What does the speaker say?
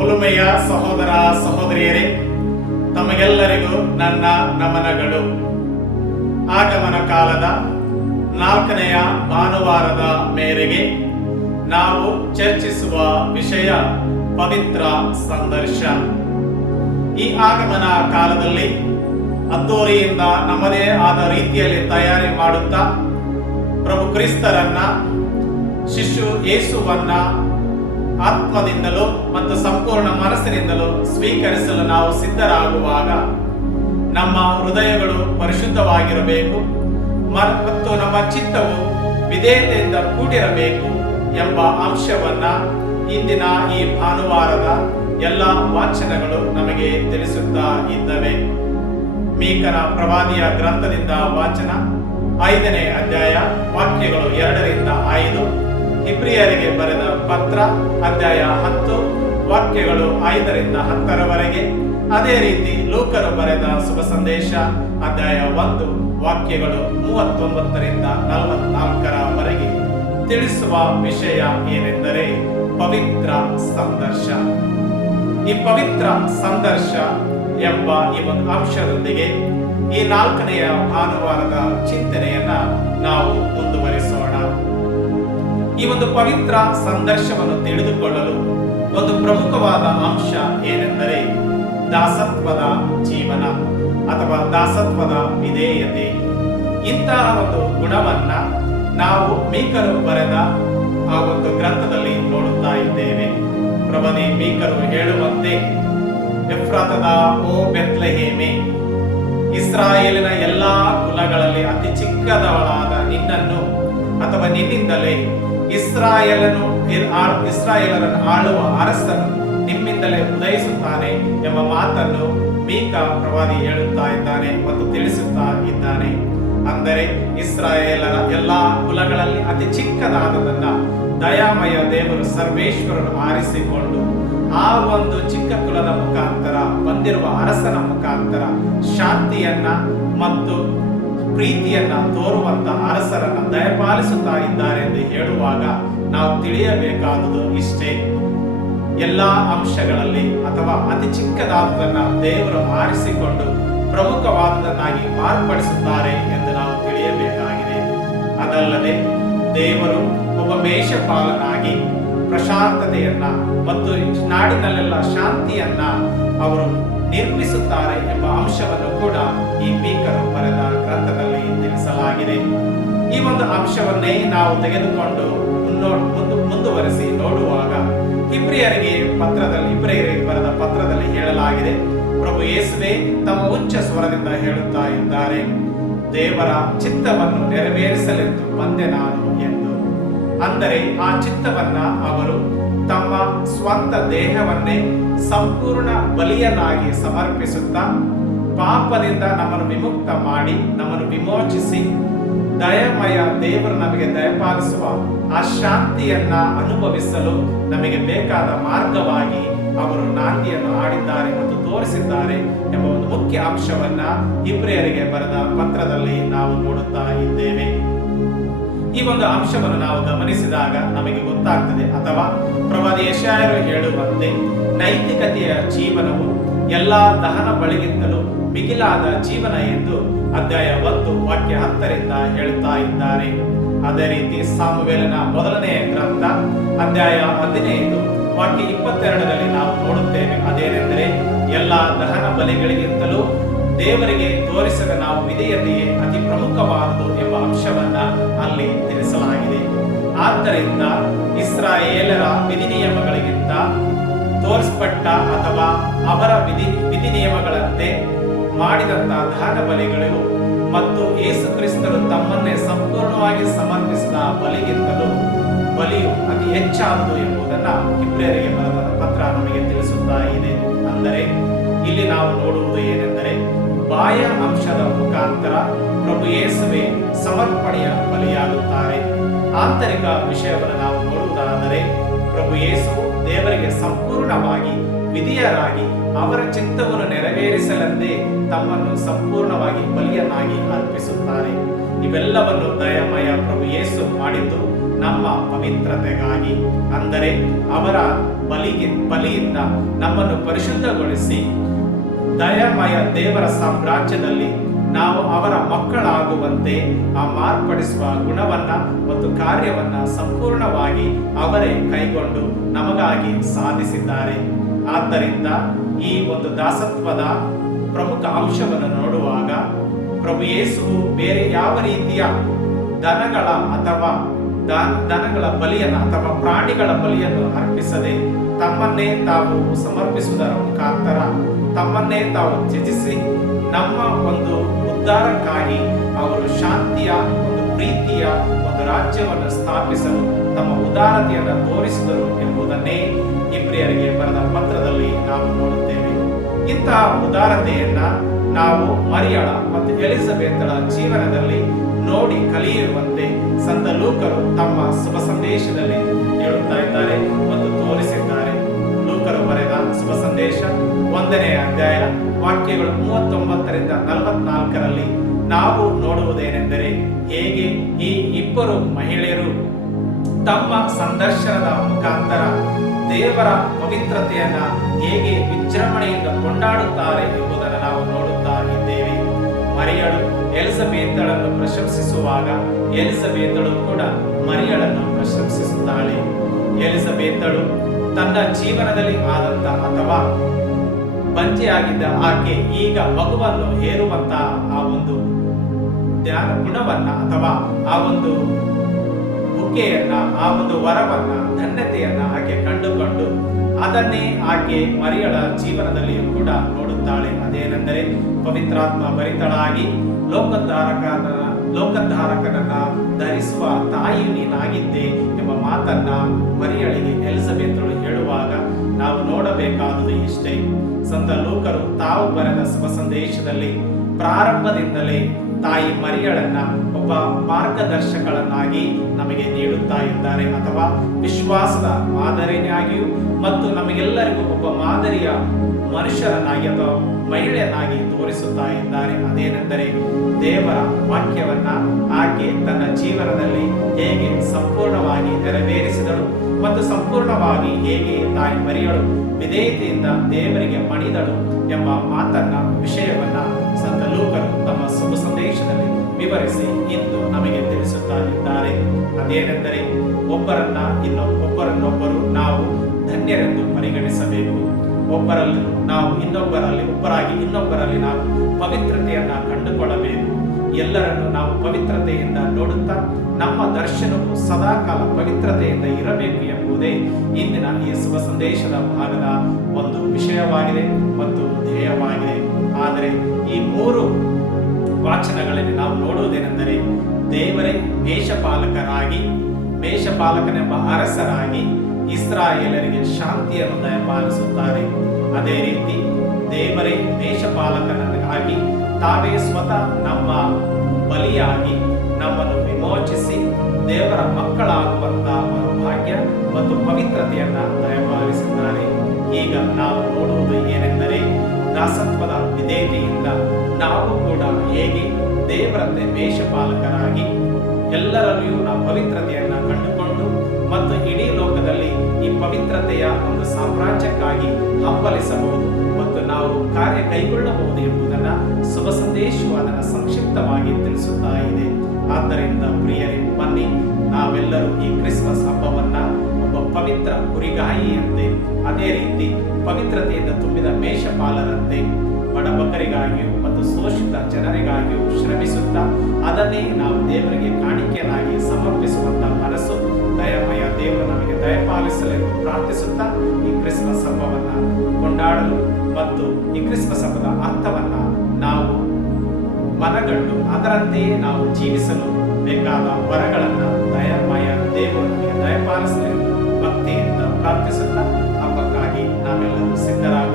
ಒಲುಮೆಯ ಸಹೋದರ ಸಹೋದರಿಯರೇ, ತಮಗೆಲ್ಲರಿಗೂ ನನ್ನ ನಮನಗಳು. ಆಗಮನ ಕಾಲದ ನಾಲ್ಕನೆಯ ಭಾನುವಾರದ ಮೇರೆಗೆ ನಾವು ಚರ್ಚಿಸುವ ವಿಷಯ ಪವಿತ್ರ ಸಂದರ್ಶ ಈ ಆಗಮನ ಕಾಲದಲ್ಲಿ ಅದ್ದೂರಿಯಿಂದ ನಮ್ಮದೇ ಆದ ರೀತಿಯಲ್ಲಿ ತಯಾರಿ ಮಾಡುತ್ತಾ ಪ್ರಭು ಕ್ರಿಸ್ತರನ್ನ, ಶಿಶು ಯೇಸುವನ್ನ ಆತ್ಮದಿಂದಲೂ ಮತ್ತು ಸಂಪೂರ್ಣ ಮನಸ್ಸಿನಿಂದಲೂ ಸ್ವೀಕರಿಸಲು ನಾವು ಸಿದ್ಧರಾಗುವಾಗ ನಮ್ಮ ಹೃದಯಗಳು ಪರಿಶುದ್ಧವಾಗಿರಬೇಕು. ಮತ್ತು ನಮ್ಮ ಚಿತ್ತವು ವಿಧೇಯತೆಯಿಂದ ಕೂಡಿರಬೇಕು ಎಂಬ ಅಂಶವನ್ನ ಇಂದಿನ ಈ ಭಾನುವಾರದ ಎಲ್ಲ ವಾಚನಗಳು ನಮಗೆ ತಿಳಿಸುತ್ತಾ ಇದ್ದವೆ. ಮೀಕರ ಪ್ರವಾದಿಯ ಗ್ರಂಥದಿಂದ ವಾಚನ ಐದನೇ ಅಧ್ಯಾಯ ವಾಕ್ಯಗಳು ಎರಡರಿಂದ ಐದು. ಇಬ್ರಿಯರಿಗೆ ಬರೆದ ಪತ್ರ, ಅಧ್ಯಾಯ ಹತ್ತು, ವಾಕ್ಯಗಳು ಐದರಿಂದ ಹತ್ತರವರೆಗೆ. ಅದೇ ರೀತಿ ಲೋಕರು ಬರೆದ ಶುಭ ಸಂದೇಶ, ಅಧ್ಯಾಯ ಒಂದು, ವಾಕ್ಯಗಳು ಮೂವತ್ತೊಂಬತ್ತರಿಂದ ನಲವತ್ನಾಲ್ಕರವರೆಗೆ. ತಿಳಿಸುವ ವಿಷಯ ಏನೆಂದರೆ ಪವಿತ್ರ ಸಂದರ್ಶ. ಈ ಪವಿತ್ರ ಸಂದರ್ಶ ಎಂಬ ಈ ಒಂದು ಅಂಶದೊಂದಿಗೆ ಈ ನಾಲ್ಕನೆಯ ಭಾನುವಾರದ ಚಿಂತನೆಯನ್ನ ನಾವು ಮುಂದುವರಿಸೋಣ. ಈ ಒಂದು ಪವಿತ್ರ ಸಂದರ್ಶವನ್ನು ತಿಳಿದುಕೊಳ್ಳಲು ಒಂದು ಪ್ರಮುಖವಾದ ಅಂಶ ಏನೆಂದರೆ ದಾಸತ್ವದ ಜೀವನ ಅಥವಾ ದಾಸತ್ವದ ವಿಧೇಯತೆ. ಇಂತಹ ಒಂದು ಗುಣವನ್ನ ನಾವು ಮೀಕರು ಬರೆದ ಆ ಒಂದು ಗ್ರಂಥದಲ್ಲಿ ನೋಡುತ್ತಾ ಇದ್ದೇವೆ. ಪ್ರಭನೆ ಮೀಕರು ಹೇಳುವಂತೆ, ಎಫ್ರಾತದ ಓ ಬೆತ್ಲಹೇಮೆ, ಇಸ್ರಾಯೇಲಿನ ಎಲ್ಲಾ ಕುಲಗಳಲ್ಲಿ ಅತಿ ಚಿಕ್ಕದವಳಾದ ನಿನ್ನನ್ನು ಅಥವಾ ನಿನ್ನಿಂದಲೇ ಇಸ್ರಾಯೇಲನು ಇಸ್ರಾಯೇಲರನ್ನು ಆಳುವ ಅರಸನು ನಿಮ್ಮಿಂದಲೇ ಉದಯಿಸುತ್ತಾನೆ ಎಂಬ ಮಾತನ್ನು ಮೀಕ ಪ್ರವಾದಿ ಹೇಳುತ್ತಾ ಇದ್ದಾನೆ ಮತ್ತು ತಿಳಿಸುತ್ತಾ ಇದ್ದಾನೆ. ಅಂದರೆ ಇಸ್ರಾಯೇಲರ ಎಲ್ಲಾ ಕುಲಗಳಲ್ಲಿ ಅತಿ ಚಿಕ್ಕದಾದದನ್ನ ದಯಾಮಯ ದೇವರು ಸರ್ವೇಶ್ವರನು ಆರಿಸಿಕೊಂಡು ಆ ಒಂದು ಚಿಕ್ಕ ಕುಲದ ಮುಖಾಂತರ ಬಂದಿರುವ ಅರಸನ ಮುಖಾಂತರ ಶಾಂತಿಯನ್ನ ಮತ್ತು ಪ್ರೀತಿಯನ್ನ ತೋರುವಂತ ಅರಸರನ್ನ ದಯಪಾಲಿಸುತ್ತಾ ಇದ್ದಾರೆ ಎಂದು ಹೇಳುವಾಗ ನಾವು ತಿಳಿಯಬೇಕಾದುದು ಇಷ್ಟೇ. ಎಲ್ಲಾ ಅಂಶಗಳಲ್ಲಿ ಅಥವಾ ಅತಿ ಚಿಕ್ಕದಾದದನ್ನ ದೇವರು ಆರಿಸಿಕೊಂಡು ಪ್ರಮುಖವಾದದನ್ನಾಗಿ ಮಾರ್ಪಡಿಸುತ್ತಾರೆ ಎಂದು ನಾವು ತಿಳಿಯಬೇಕಾಗಿದೆ. ಅದಲ್ಲದೆ ದೇವರು ಒಬ್ಬ ಮೇಷಪಾಲನಾಗಿ ಪ್ರಶಾಂತತೆಯನ್ನ ಮತ್ತು ನಾಡಿನಲ್ಲೆಲ್ಲ ಶಾಂತಿಯನ್ನ ಅವರು ನಿರ್ಮಿಸುತ್ತಾರೆ ಎಂಬ ಅಂಶವನ್ನು ಕೂಡ ಈ ಪೀಕರು ಬರೆದ ಗ್ರಂಥದಲ್ಲಿ ತಿಳಿಸಲಾಗಿದೆ. ಈ ಒಂದು ಅಂಶವನ್ನೇ ನಾವು ತೆಗೆದುಕೊಂಡು ಮುಂದುವರೆಸಿ ಮುಂದು ನೋಡುವಾಗ ಇಬ್ರಿಯರಿಗೆ ಪತ್ರದಲ್ಲಿ, ಇಬ್ರಿಯರಿಗೆ ಬರೆದ ಪತ್ರದಲ್ಲಿ ಹೇಳಲಾಗಿದೆ, ಪ್ರಭು ಯೇಸುವೆ, ತಮ್ಮ ಉಚ್ಚ ಸ್ವರದಿಂದ ಹೇಳುತ್ತಾ ಇದ್ದಾರೆ. ದೇವರ ಚಿತ್ತವನ್ನು ನೆರವೇರಿಸಲೆಂದು ಬಂದೆ ನಾನು ಎಂದು. ಅಂದರೆ ಆ ಚಿತ್ತವನ್ನ ಅವರು ತಮ್ಮ ಸ್ವಂತ ದೇಹವನ್ನೇ ಸಂಪೂರ್ಣ ಬಲಿಯನ್ನಾಗಿ ಸಮರ್ಪಿಸುತ್ತಾ ಪಾಪದಿಂದ ನಮ್ಮನ್ನು ವಿಮುಕ್ತ ಮಾಡಿ ನಮ್ಮನ್ನು ವಿಮೋಚಿಸಿ ದಯಮಯ ದೇವರು ನಮಗೆ ದಯಪಾಲಿಸುವ ಆ ಶಾಂತಿಯನ್ನ ಅನುಭವಿಸಲು ನಮಗೆ ಬೇಕಾದ ಮಾರ್ಗವಾಗಿ ಅವರು ನಾಂದಿಯನ್ನು ಆಡಿದ್ದಾರೆ ಮತ್ತು ತೋರಿಸಿದ್ದಾರೆ ಎಂಬ ಒಂದು ಮುಖ್ಯ ಅಂಶವನ್ನ ಇಬ್ರಿಯರಿಗೆ ಬರೆದ ಪತ್ರದಲ್ಲಿ ನಾವು ನೋಡುತ್ತಾ ಇದ್ದೇವೆ. ಈ ಒಂದು ಅಂಶವನ್ನು ನಾವು ಗಮನಿಸಿದಾಗ ನಮಗೆ ಗೊತ್ತಾಗ್ತದೆ. ಅಥವಾ ಪ್ರವಾದಿ ಯಶಾಯರು ಹೇಳುವಂತೆ ನೈತಿಕತೆಯ ಜೀವನವು ಎಲ್ಲಾ ದಹನ ಬಳಿಗಿಂತಲೂ ಮಿಗಿಲಾದ ಜೀವನ ಎಂದು ಅಧ್ಯಾಯ ಒಂದು ವಾಕ್ಯ ಹತ್ತರಿಂದ ಹೇಳುತ್ತಾ ಇದ್ದಾರೆ. ಅದೇ ರೀತಿ ಸಾಮುವೇಲನ ಮೊದಲನೆಯ ಗ್ರಂಥ ಅಧ್ಯಾಯ ಹದಿನೈದು ವಾಕ್ಯ ಇಪ್ಪತ್ತೆರಡರಲ್ಲಿ ನಾವು ನೋಡುತ್ತೇವೆ. ಅದೇನೆಂದರೆ ಎಲ್ಲಾ ದಹನ ಬಲಿಗಳಿಗಿಂತಲೂ ದೇವರಿಗೆ ತೋರಿಸಿದ ನಾವು ವಿಧೇಯತೆಯೇ ಅತಿ ಪ್ರಮುಖವಾದುದು ಎಂಬ ಅಂಶವನ್ನ ಅಲ್ಲಿ ತಿಳಿಸಲಾಗಿದೆ. ಆದ್ದರಿಂದ ಇಸ್ರಾಯೇಲರ ವಿಧಿ ನಿಯಮಗಳಿಗಿಂತ ತೋರಿಸ್ಪಟ್ಟ ಅಥವಾ ಅವರ ವಿಧಿ ವಿಧಿ ನಿಯಮಗಳಂತೆ ಮಾಡಿದಂತ ದಾನ ಬಲಿಗಳು ಮತ್ತು ಯೇಸು ಕ್ರಿಸ್ತರು ತಮ್ಮನ್ನೇ ಸಂಪೂರ್ಣವಾಗಿ ಸಮರ್ಪಿಸಿದ ಬಲಿಗಿಂತಲೂ ಬಲಿಯು ಅತಿ ಹೆಚ್ಚಾದುದು ಎಂಬುದನ್ನ ಇಬ್ರಿಯರಿಗೆ ಬರೆದ ಪತ್ರ ನಮಗೆ ತಿಳಿಸುತ್ತಾ ಇದೆ. ಅಂದರೆ ಇಲ್ಲಿ ನಾವು ನೋಡುವುದು ಏನೆಂದರೆ ಬಾಯ ಅಂಶದ ಮುಖಾಂತರ ಪ್ರಭು ಯೇಸುವೆ ಸಮರ್ಪಣೆಯ ಬಲಿಯಾಗುತ್ತಾರೆ. ಆಂತರಿಕ ವಿಷಯವನ್ನು ನಾವು ನೋಡುವುದಾದರೆ, ಪ್ರಭು ಯೇಸು ದೇವರಿಗೆ ಸಂಪೂರ್ಣವಾಗಿ ವಿಧಿಯರಾಗಿ ಅವರ ಚಿತ್ತವನ್ನು ನೆರವೇರಿಸಲಂತೆ ತಮ್ಮನ್ನು ಸಂಪೂರ್ಣವಾಗಿ ಬಲಿಯನ್ನಾಗಿ ಅರ್ಪಿಸುತ್ತಾರೆ. ಇವೆಲ್ಲವನ್ನು ದಯಮಯ ಪ್ರಭು ಯೇಸು ಮಾಡಿದ್ದು ನಮ್ಮ ಪವಿತ್ರತೆಗಾಗಿ. ಅಂದರೆ ಅವರ ಬಲಿಗೆ, ಬಲಿಯಿಂದ ನಮ್ಮನ್ನು ಪರಿಶುದ್ಧಗೊಳಿಸಿ ದಯಾಮಯ ದೇವರ ಸಾಮ್ರಾಜ್ಯದಲ್ಲಿ ನಾವು ಅವರ ಮಕ್ಕಳಾಗುವಂತೆ ಆ ಮಾರ್ಪಡಿಸುವ ಗುಣವನ್ನ ಮತ್ತು ಕಾರ್ಯವನ್ನ ಸಂಪೂರ್ಣವಾಗಿ ಅವರೇ ಕೈಗೊಂಡು ನಮಗಾಗಿ ಸಾಧಿಸಿದ್ದಾರೆ. ಆದ್ದರಿಂದ ಈ ಒಂದು ದಾಸತ್ವದ ಪ್ರಮುಖ ಅಂಶವನ್ನು ನೋಡುವಾಗ ಪ್ರಭು ಯೇಸುವು ಬೇರೆ ಯಾವ ರೀತಿಯ ದನಗಳ ಅಥವಾ ದನಗಳ ಬಲಿಯನ್ನು ಅಥವಾ ಪ್ರಾಣಿಗಳ ಬಲಿಯನ್ನು ಅರ್ಪಿಸದೆ ತಮ್ಮನ್ನೇ ತಾವು ಸಮರ್ಪಿಸುವುದರ ಮುಖಾಂತರ ತಮ್ಮನ್ನೇ ತಾವು ತ್ಯಜಿಸಿ ನಮ್ಮ ಒಂದು ಉದ್ಧಾರಕ್ಕಾಗಿ ಅವರು ಶಾಂತಿಯ ಒಂದು ಪ್ರೀತಿಯ ಒಂದು ರಾಜ್ಯವನ್ನು ಸ್ಥಾಪಿಸಲು ತಮ್ಮ ಉದಾರತೆಯನ್ನು ತೋರಿಸಿದರು ಎಂಬುದನ್ನೇ ಇಬ್ರಿಯರಿಗೆ ಬರೆದ ಪತ್ರದಲ್ಲಿ ನಾವು ನೋಡುತ್ತೇವೆ. ಇಂತಹ ಉದಾರತೆಯನ್ನ ನಾವು ಮರಿಯಳ ಮತ್ತು ಎಲಿಜಬೆತ್ಳ ಜೀವನದಲ್ಲಿ ನೋಡಿ ಕಲಿಯುವಂತೆ ಸಂತ ಲೂಕರು ತಮ್ಮ ಶುಭ ಸಂದೇಶದಲ್ಲಿ ವಾಕ್ಯಗಳು ಮೂವತ್ತೊಂಬತ್ತರಿಂದ ನಲವತ್ನಾಲ್ಕರಲ್ಲಿ ನಾವು ನೋಡುವುದೇನೆಂದರೆ ಹೇಗೆ ಈ ಇಬ್ಬರು ಮಹಿಳೆಯರು ತಮ್ಮ ಸಂದರ್ಶನದ ಮುಖಾಂತರ ದೇವರ ಪವಿತ್ರತೆಯನ್ನ ಹೇಗೆ ವಿಜೃಂಭಣೆಯಿಂದ ಕೊಂಡಾಡುತ್ತಾರೆ ಎಂಬುದನ್ನು ನಾವು ನೋಡುತ್ತಾ ಇದ್ದೇವೆ. ಮರಿಯಳು ಎಲಿಸಬೇತಳನ್ನು ಪ್ರಶಂಸಿಸುವಾಗ ಎಲಿಸಬೇತಳು ಕೂಡ ಮರಿಯಳನ್ನು ಪ್ರಶಂಸಿಸುತ್ತಾಳೆ. ಎಲಿಸಬೇತಳು ತನ್ನ ಜೀವನದಲ್ಲಿ ಆದಂತ ಅಥವಾ ಬಂಜೆಯಾಗಿದ್ದ ಆಕೆ ಈಗ ಮಗುವನ್ನು ಹೇರುವಂತ ಆ ಒಂದು ಧ್ಯಾನ ಗುಣವನ್ನ ಅಥವಾ ಆ ಒಂದು ಬುಕ್ಕೆಯನ್ನ, ಆ ಒಂದು ವರವನ್ನ, ಧನ್ಯತೆಯನ್ನ ಆಕೆ ಕಂಡುಕೊಂಡು ಅದನ್ನೇ ಆಕೆ ಮರಿಯಳ ಜೀವನದಲ್ಲಿಯೂ ಕೂಡ ನೋಡುತ್ತಾಳೆ. ಅದೇನೆಂದರೆ ಪವಿತ್ರಾತ್ಮ ಭರಿತಳಾಗಿ ಲೋಕಧಾರಕನ ಲೋಕಧಾರಕನನ್ನ ಧರಿಸುವ ತಾಯಿ ನೀನಾಗಿದ್ದೆ ಎಂಬ ಮಾತನ್ನ ಮರಿಯಳಿಗೆ ಎಲಿಸಬೇತಳು ಹೇಳುವಾಗ ನಾವು ನೋಡಬೇಕಾದುದು ಇಷ್ಟೇ. ಸಂತ ಲೂಕರು ತಾವು ಬರೆದ ಶುಭ ಸಂದೇಶದಲ್ಲಿ ಪ್ರಾರಂಭದಿಂದಲೇ ತಾಯಿ ಮರಿಯಳನ್ನ ಒಬ್ಬ ಮಾರ್ಗದರ್ಶಕಳನ್ನಾಗಿ ನಮಗೆ ನೀಡುತ್ತಾ ಇದ್ದಾರೆ ಅಥವಾ ವಿಶ್ವಾಸದ ಮಾದರಿಯಾಗಿಯೂ ಮತ್ತು ನಮಗೆಲ್ಲರಿಗೂ ಒಬ್ಬ ಮಾದರಿಯ ಮನುಷ್ಯರನ್ನಾಗಿ ಅಥವಾ ಮಹಿಳೆಯನ್ನಾಗಿ ತೋರಿಸುತ್ತಾ ಇದ್ದಾರೆ. ಅದೇನೆಂದರೆ ದೇವರ ವಾಕ್ಯವನ್ನ ಆಕೆ ತನ್ನ ಜೀವನದಲ್ಲಿ ಹೇಗೆ ಸಂಪೂರ್ಣವಾಗಿ ನೆರವೇರಿಸಿದಳು. ಮತ್ತು ಸಂಪೂರ್ಣವಾಗಿ ಹೇಗೆ ತಾಯಿ ಮರಿಯಳು ವಿಧೇಯತೆಯಿಂದ ದೇವರಿಗೆ ಮಣಿದಳು ಎಂಬ ಮಾತನ್ನ ವಿಷಯವನ್ನ ಸಂತ ಲೂಕರು ತಮ್ಮ ಶುಭ ಸಂದೇಶದಲ್ಲಿ ವಿವರಿಸಿ ಇಂದು ನಮಗೆ ತಿಳಿಸುತ್ತಾ ಇದ್ದಾರೆ. ಅದೇನೆಂದರೆ ಒಬ್ಬರನ್ನ ಇನ್ನೊಬ್ಬರನ್ನೊಬ್ಬರು ನಾವು ಧನ್ಯರೆಂದು ಪರಿಗಣಿಸಬೇಕು. ಒಬ್ಬರಲ್ಲಿ ನಾವು ಇನ್ನೊಬ್ಬರಲ್ಲಿ ಒಬ್ಬರಾಗಿ ಇನ್ನೊಬ್ಬರಲ್ಲಿ ನಾವು ಪವಿತ್ರತೆಯನ್ನ ಕಂಡುಕೊಳ್ಳಬೇಕು. ಎಲ್ಲರನ್ನು ನಾವು ಪವಿತ್ರತೆಯಿಂದ ನೋಡುತ್ತಾ ನಮ್ಮ ದರ್ಶನವು ಸದಾಕಾಲ ಪವಿತ್ರತೆಯಿಂದ ಇರಬೇಕು ಎಂಬುದೇ ಇಂದಿನ ಈ ಶುಭ ಸಂದೇಶದ ಭಾಗದ ಒಂದು ವಿಷಯವಾಗಿದೆ ಮತ್ತು ಧ್ಯೇಯವಾಗಿದೆ. ಆದರೆ ಈ ಮೂರು ವಾಚನಗಳಲ್ಲಿ ನಾವು ನೋಡುವುದೇನೆಂದರೆ ದೇವರೇ ಮೇಷಪಾಲಕರಾಗಿ ಮೇಷಪಾಲಕನೆಂಬ ಅರಸರಾಗಿ ಇಸ್ರಾಯೇಲರಿಗೆ ಶಾಂತಿಯನ್ನು ದಯಪಾಲಿಸುತ್ತಾರೆ ಅದೇ ರೀತಿ ದೇವರೇ ಮೇಷಪಾಲಕನಾಗಿ ತಾವೇ ಸ್ವತಃ ನಮ್ಮ ಬಲಿಯಾಗಿ ನಮ್ಮನ್ನು ವಿಮೋಚಿಸಿ ದೇವರ ಮಕ್ಕಳಾಗುವಂತಹ ಮತ್ತು ಪವಿತ್ರತೆಯನ್ನ ದಯಪಾಲಿಸಿದ್ದಾರೆ ಈಗ ನಾವು ನೋಡುವುದು ಏನೆಂದರೆ ದಾಸತ್ವದ ವಿಧೇಯತೆಯಿಂದ ನಾವು ಕೂಡ ಹೇಗೆ ದೇವರಂತೆ ವೇಷಪಾಲಕರಾಗಿ ಎಲ್ಲರಲ್ಲಿಯೂ ನಾವು ಪವಿತ್ರತೆಯನ್ನ ಕಂಡುಕೊಂಡು ಮತ್ತು ಇಡೀ ಲೋಕದಲ್ಲಿ ಈ ಪವಿತ್ರತೆಯ ಒಂದು ಸಾಮ್ರಾಜ್ಯಕ್ಕಾಗಿ ಹಂಬಲಿಸಬಹುದು ಮತ್ತು ನಾವು ಕಾರ್ಯ ಕೈಗೊಳ್ಳಬಹುದು ಎಂಬುದನ್ನು ಶುಭ ಸಂಕ್ಷಿಪ್ತವಾಗಿ ತಿಳಿಸುತ್ತಾ ಇದೆ. ಆದ್ದರಿಂದ ಪ್ರಿಯರೇ, ಬನ್ನಿ, ನಾವೆಲ್ಲರೂ ಈ ಕ್ರಿಸ್ಮಸ್ ಹಬ್ಬವನ್ನ ಪವಿತ್ರ ಕುರಿಗಾಯಿಯಂತೆ, ಅದೇ ರೀತಿ ಪವಿತ್ರತೆಯಿಂದ ತುಂಬಿದ ಮೇಷಪಾಲರಂತೆ ಬಡಬಕರಿಗಾಗಿಯೂ ಮತ್ತು ಶೋಷಿತ ಜನರಿಗಾಗಿಯೂ ಶ್ರಮಿಸುತ್ತಾ, ಅದನ್ನೇ ನಾವು ದೇವರಿಗೆ ಕಾಣಿಕೆಯನ್ನಾಗಿ ಸಮರ್ಪಿಸುವಂತ ಮನಸ್ಸು, ದಯಮಯ ದೇವರು ನಮಗೆ ದಯಪಾಲಿಸಲೆಂದು ಪ್ರಾರ್ಥಿಸುತ್ತಾ ಈ ಕ್ರಿಸ್ಮಸ್ ಹಬ್ಬವನ್ನು ಕೊಂಡಾಡಲು ಮತ್ತು ಈ ಕ್ರಿಸ್ಮಸ್ ಹಬ್ಬದ ಅರ್ಥವನ್ನು ನಾವು ಮನಗಂಡು ಅದರಂತೆಯೇ ನಾವು ಜೀವಿಸಲು ಬೇಕಾದ ವರಗಳನ್ನ ಶಕ್ತಿಯಿಂದ ಪ್ರಾರ್ಥಿಸುತ್ತಾ ಹಬ್ಬಕ್ಕಾಗಿ ನಾವೆಲ್ಲರೂ ಸಿದ್ಧರಾಗಿ